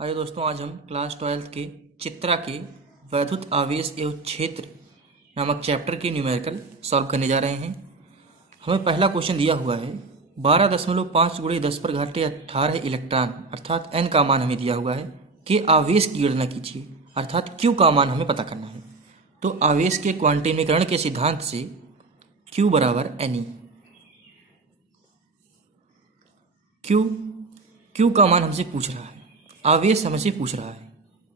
हाय दोस्तों, आज हम क्लास 12 के चित्रा के वैद्युत आवेश एवं क्षेत्र नामक चैप्टर के न्यूमेरिकल सॉल्व करने जा रहे हैं। हमें पहला क्वेश्चन दिया हुआ है 12.5 × 10⁻18 इलेक्ट्रॉन अर्थात n का मान हमें दिया हुआ है कि आवेश की गणना कीजिए अर्थात q का मान हमें पता करना है। तो आवेश के क्वांटमीकरण के सिद्धांत से q बराबर ne, q का मान हमसे पूछ रहा है, आवेश हमसे पूछ रहा है,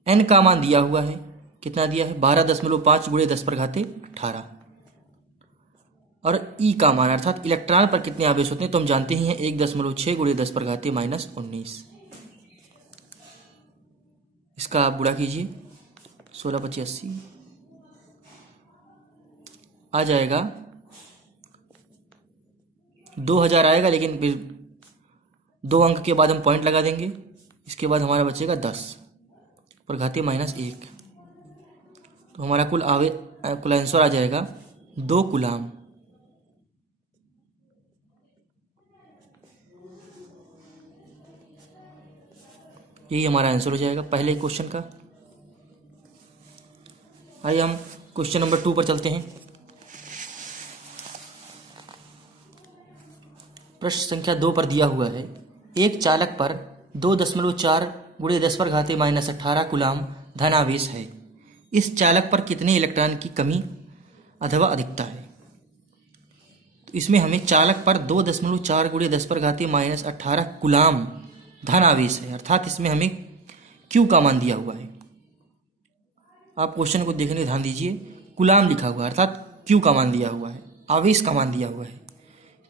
n का मान दिया हुआ है, कितना दिया है 12.5 × 10⁻18 और E का मान अर्थात इलेक्ट्रॉन पर कितने आवेश होते हैं तो हम जानते ही हैं 1.6 × 10⁻−19। इसका आप गुणा कीजिए 16×25 80 आ जाएगा 2000 आएगा, लेकिन फिर 2 अंक के बाद हम पॉइंट लगा देंगे। इसके बाद हमारा बचेगा 10 पर घातीय -1, तो हमारा कुल आंसर आ जाएगा 2 कूलाम। यही हमारा आंसर हो जाएगा पहले क्वेश्चन का। आइए हम क्वेश्चन नंबर 2 पर चलते हैं। प्रश्न संख्या 2 पर दिया हुआ है एक चालक पर 2.4 × 10⁻−18 कूलाम धनावेश है। इस चालक पर कितने इलेक्ट्रॉन की कमी अथवा अधिकता है। तो इसमें हमें चालक पर 2.4 × 10⁻−18 कूलाम धनावेश है अर्थात इसमें हमें Q का मान दिया हुआ है। आप क्वेश्चन को देखने ध्यान दीजिए, कूलाम लिखा हुआ है अर्थात Q का मान दिया हुआ है, आवेश का मान दिया हुआ है।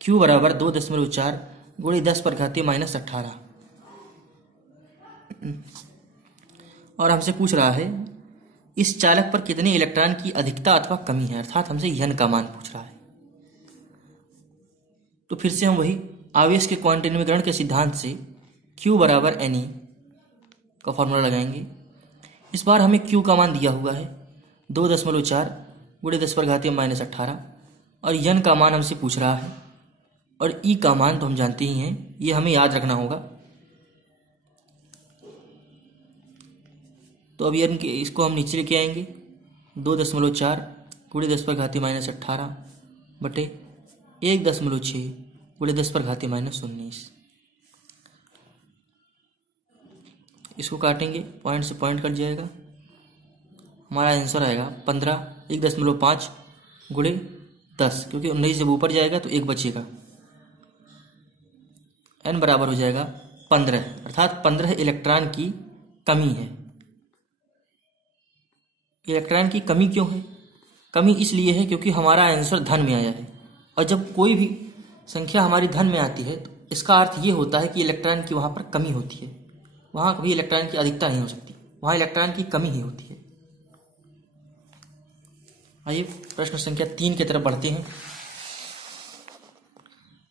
Q बराबर 2.4 × 10⁻−18 और हमसे पूछ रहा है इस चालक पर कितने इलेक्ट्रॉन की अधिकता अथवा कमी है अर्थात हमसे n का मान पूछ रहा है। तो फिर से हम वही आवेश के क्वांटमीकरण के सिद्धांत से Q बराबर ne का फॉर्मूला लगाएंगे। इस बार हमें Q का मान दिया हुआ है 2.4 × 10⁻−18 और n का मान हमसे पूछ रहा है और E का मान तो हम जानते ही हैं, ये हमें याद रखना होगा। तो अब इसको हम नीचे लेके आएंगे 2.4 × 10⁻−18 बटे 1.6 × 10⁻−19। इसको काटेंगे, पॉइंट से पॉइंट कट जाएगा, हमारा आंसर आएगा 15 1.5 × 10 क्योंकि 19 जब ऊपर जाएगा तो 1 बचेगा। n बराबर हो जाएगा 15 अर्थात 15 इलेक्ट्रॉन की कमी है। इलेक्ट्रॉन की कमी क्यों है? कमी इसलिए है क्योंकि हमारा आंसर धन में आया है और जब कोई भी संख्या हमारी धन में आती है तो इसका अर्थ ये होता है कि इलेक्ट्रॉन की वहां पर कमी होती है। वहां कभी इलेक्ट्रॉन की अधिकता नहीं हो सकती, वहां इलेक्ट्रॉन की कमी ही होती है। आइए प्रश्न संख्या 3 की तरफ बढ़ते हैं।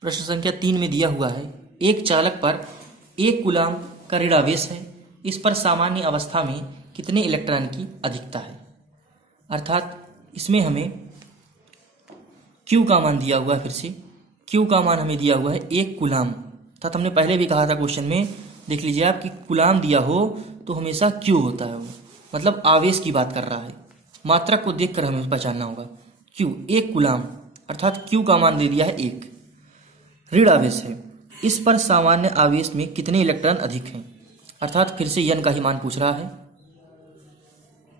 प्रश्न संख्या 3 में दिया हुआ है एक चालक पर 1 कूलाम का ऋणावेश है। इस पर सामान्य अवस्था में कितने इलेक्ट्रॉन की अधिकता है अर्थात इसमें हमें Q का मान दिया हुआ है। फिर से Q का मान हमें दिया हुआ है 1 कूलाम अर्थात हमने पहले भी कहा था क्वेश्चन में, देख लीजिए आप कि कूलाम दिया हो तो हमेशा Q होता है, मतलब आवेश की बात कर रहा है। मात्रा को देखकर हमें पहचानना होगा। Q 1 कूलाम अर्थात Q का मान दे दिया है 1, ऋण आवेश है। इस पर सामान्य आवेश में कितने इलेक्ट्रॉन अधिक हैं अर्थात फिर से n का ही मान पूछ रहा है।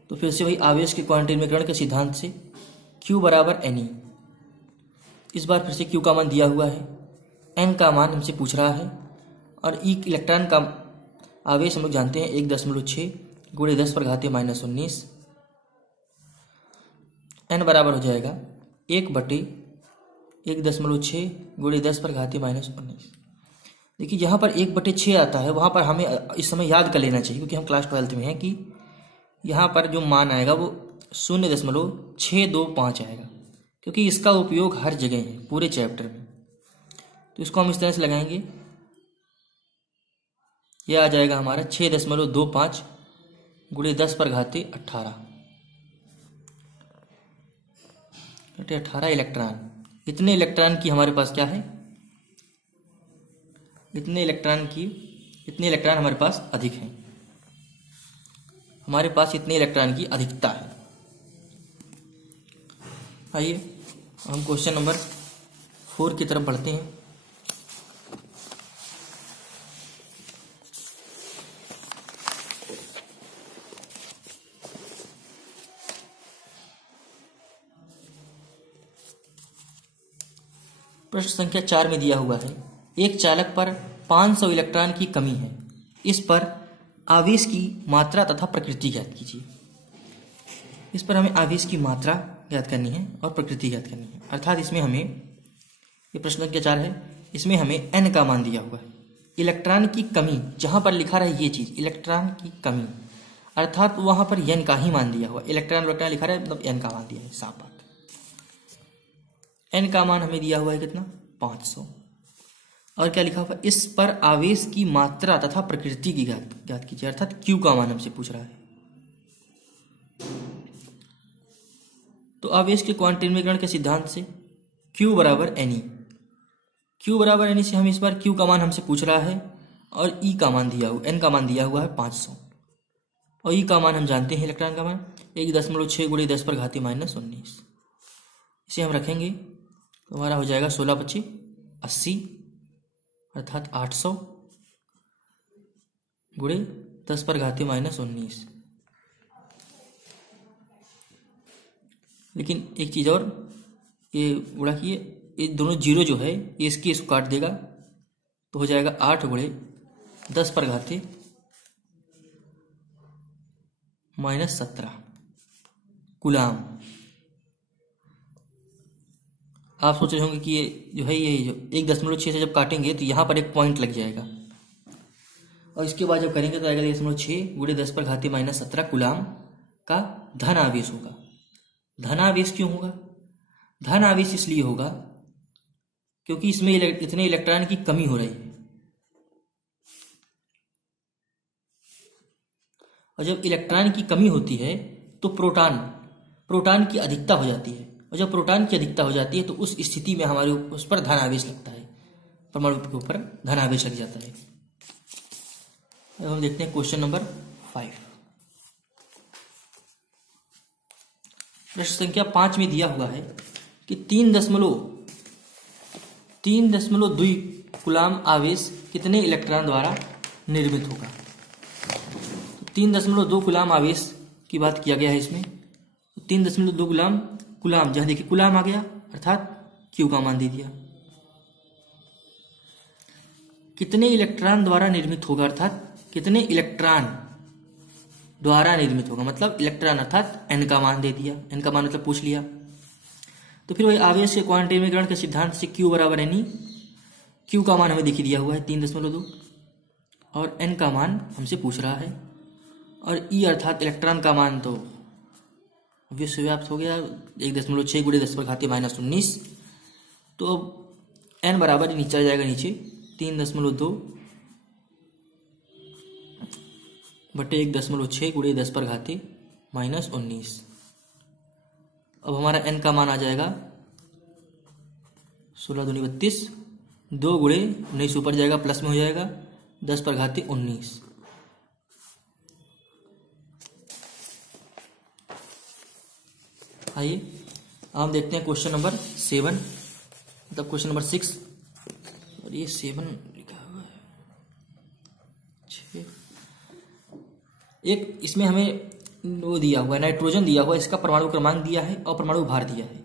तो फिर से वही आवेश के क्वांटमीकरण के सिद्धांत से Q बराबर ne। इस बार फिर से Q का मान दिया हुआ है, n का मान हमसे पूछ रहा है और E इलेक्ट्रॉन का आवेश हम लोग जानते हैं 1.6 × 10⁻−19। n बराबर हो जाएगा 1 बटे 1.6 × 10⁻−19। देखिए जहाँ पर 1/6 आता है वहाँ पर हमें इस समय याद कर लेना चाहिए क्योंकि हम क्लास 12 में हैं कि यहाँ पर जो मान आएगा वो 0.625 आएगा क्योंकि इसका उपयोग हर जगह है पूरे चैप्टर में। तो इसको हम इस तरह से लगाएंगे, यह आ जाएगा हमारा 6.25 × 10⁻18 18 इलेक्ट्रॉन। इतने इलेक्ट्रॉन की हमारे पास क्या है, इतने इलेक्ट्रॉन हमारे पास अधिक हैं। हमारे पास इतने इलेक्ट्रॉन की अधिकता है। आइए हम क्वेश्चन नंबर 4 की तरफ बढ़ते हैं। प्रश्न संख्या 4 में दिया हुआ है, एक चालक पर 500 इलेक्ट्रॉन की कमी है, इस पर आवेश की मात्रा तथा प्रकृति ज्ञात कीजिए। इस पर हमें आवेश की मात्रा ज्ञात करनी है और प्रकृति ज्ञात करनी है। अर्थात इसमें हमें, ये प्रश्न संख्या 4 है, इसमें हमें n का मान दिया हुआ है। इलेक्ट्रॉन की कमी, जहां पर लिखा रहा है ये चीज इलेक्ट्रॉन की कमी, अर्थात वहां पर n का ही मान दिया हुआ। इलेक्ट्रॉन लिखा रहा है मतलब n का मान दिया है, साफ बात। n का मान हमें दिया हुआ है कितना, 500। और क्या लिखा हुआ, इस पर आवेश की मात्रा तथा प्रकृति की ज्ञात कीजिए, अर्थात q का मान हमसे पूछ रहा है। तो आवेश के क्वांटमीकरण के सिद्धांत से Q बराबर Ne, Q बराबर Ne से हम इस बार Q का मान हमसे पूछ रहा है और E का मान दिया हुआ, N का मान दिया हुआ है 500 और E का मान हम जानते हैं, इलेक्ट्रॉन का मान 1.6 × 10⁻⁻19। इसे हम रखेंगे तो हमारा हो जाएगा 16×25 80, अर्थात 800 × 10⁻⁻19। लेकिन एक चीज़ और, ये गुणा किए, ये दोनों जीरो जो है ये इसको काट देगा तो हो जाएगा 8 × 10⁻⁻17 कूलाम। आप सोच रहे होंगे कि ये जो है ये 1.6 से जब काटेंगे तो यहाँ पर एक पॉइंट लग जाएगा और इसके बाद जब करेंगे तो आएगा 1.6 × 10⁻⁻17 कूलाम का धन आवेश होगा। धन आवेश क्यों होगा? धन आवेश इसलिए होगा क्योंकि इसमें इतने इलेक्ट्रॉन की कमी हो रही है और जब इलेक्ट्रॉन की कमी होती है तो प्रोटॉन की अधिकता हो जाती है और जब प्रोटॉन की अधिकता हो जाती है तो उस स्थिति में हमारे उस पर धन आवेश लगता है, परमाणु के ऊपर धन आवेश लग जाता है। अब हम देखते हैं क्वेश्चन नंबर 5। प्रश्न संख्या 5 में दिया हुआ है कि 3.2 कूलाम आवेश कितने इलेक्ट्रॉन द्वारा निर्मित होगा। तो 3.2 कूलाम आवेश की बात किया गया है इसमें। 3.2 कूलाम जहां देखिए कूलाम आ गया अर्थात Q का मान दे दिया। कितने इलेक्ट्रॉन द्वारा निर्मित होगा, अर्थात कितने इलेक्ट्रॉन द्वारा निर्मित होगा, मतलब इलेक्ट्रॉन अर्थात n का मान दे दिया। n का मान मतलब पूछ लिया। तो फिर वही आवेश के क्वांटमीकरण के सिद्धांत से Q बराबर Ne, Q का मान हमें देखिए दिया हुआ है 3.2 और n का मान हमसे पूछ रहा है और E अर्थात इलेक्ट्रॉन का मान तो विश्व व्याप्त हो गया 1.6 × 10⁻⁻19। तो अब n बराबर नीचे आ जाएगा, नीचे 3.2 बटे 1.6 × 10⁻⁻19। अब हमारा n का मान आ जाएगा 16 दूनी 32, 2 × 19 ऊपर जाएगा प्लस में हो जाएगा 10⁻19। आइए हम देखते हैं क्वेश्चन नंबर 7, मतलब क्वेश्चन नंबर 6 और ये 7 लिखा हुआ है 6। एक इसमें हमें वो दिया हुआ है, नाइट्रोजन दिया हुआ है, इसका परमाणु क्रमांक दिया है और परमाणु भार दिया है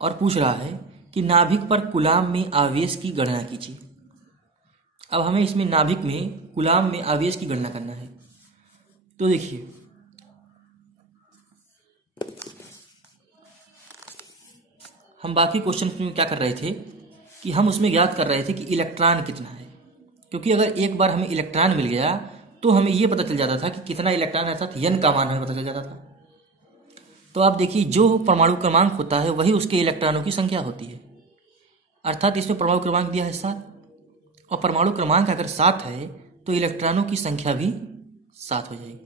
और पूछ रहा है कि नाभिक पर कूलाम में आवेश की गणना कीजिए। अब हमें इसमें नाभिक में कूलाम में आवेश की गणना करना है। तो देखिए हम बाकी क्वेश्चन में क्या कर रहे थे कि हम उसमें ज्ञात कर रहे थे कि इलेक्ट्रॉन कितना है, क्योंकि अगर एक बार हमें इलेक्ट्रॉन मिल गया तो हमें यह पता चल जाता था कि कितना इलेक्ट्रॉन अर्थात n का मान हमें पता चल जाता था। तो आप देखिए जो परमाणु क्रमांक होता है वही उसके इलेक्ट्रॉनों की संख्या होती है, अर्थात इसमें परमाणु क्रमांक दिया है 7 और परमाणु क्रमांक अगर 7 है तो इलेक्ट्रॉनों की संख्या भी 7 हो जाएगी,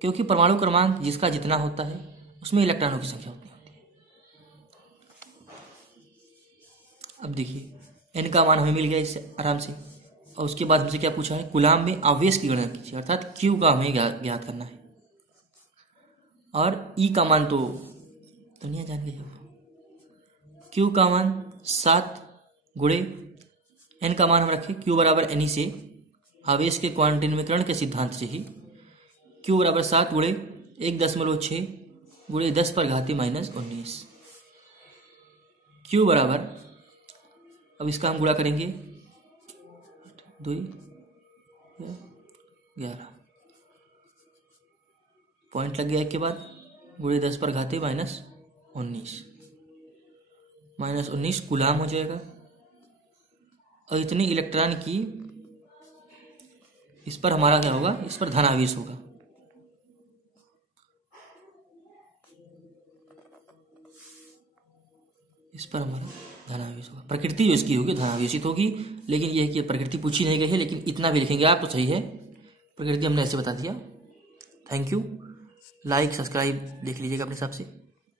क्योंकि परमाणु क्रमांक जिसका जितना होता है उसमें इलेक्ट्रॉनों की संख्या उतनी होती है। अब देखिए n का मान हमें मिल गया इससे आराम से और उसके बाद हमसे क्या पूछा है, कूलाम में आवेश की गणना कीजिए, अर्थात Q का हमें ज्ञात करना है। और ई का मान तो दुनिया जान गई। क्यू का मान 7 गुणे एन का मान हम रखें क्यू बराबर एन से आवेश के क्वांटनीकरण के सिद्धांत से ही क्यू बराबर 7 गुणे 1.6 गुणे 10 पर घाती -19। क्यू बराबर, अब इसका हम गुणा करेंगे 2 11 पॉइंट लग गया एक के बाद गुणे 10 पर घाती -19 कूलाम हो जाएगा। और इतने इलेक्ट्रॉन की, इस पर हमारा क्या होगा, इस पर धनावेश होगा। इस पर हमारा धनावेश होगा। प्रकृति जो इसकी होगी धनावेशित होगी, लेकिन यह कि प्रकृति पूछी नहीं गई है, लेकिन इतना भी लिखेंगे आप तो सही है। प्रकृति हमने ऐसे बता दिया। Thank you. लाइक सब्सक्राइब देख लीजिएगा अपने हिसाब से।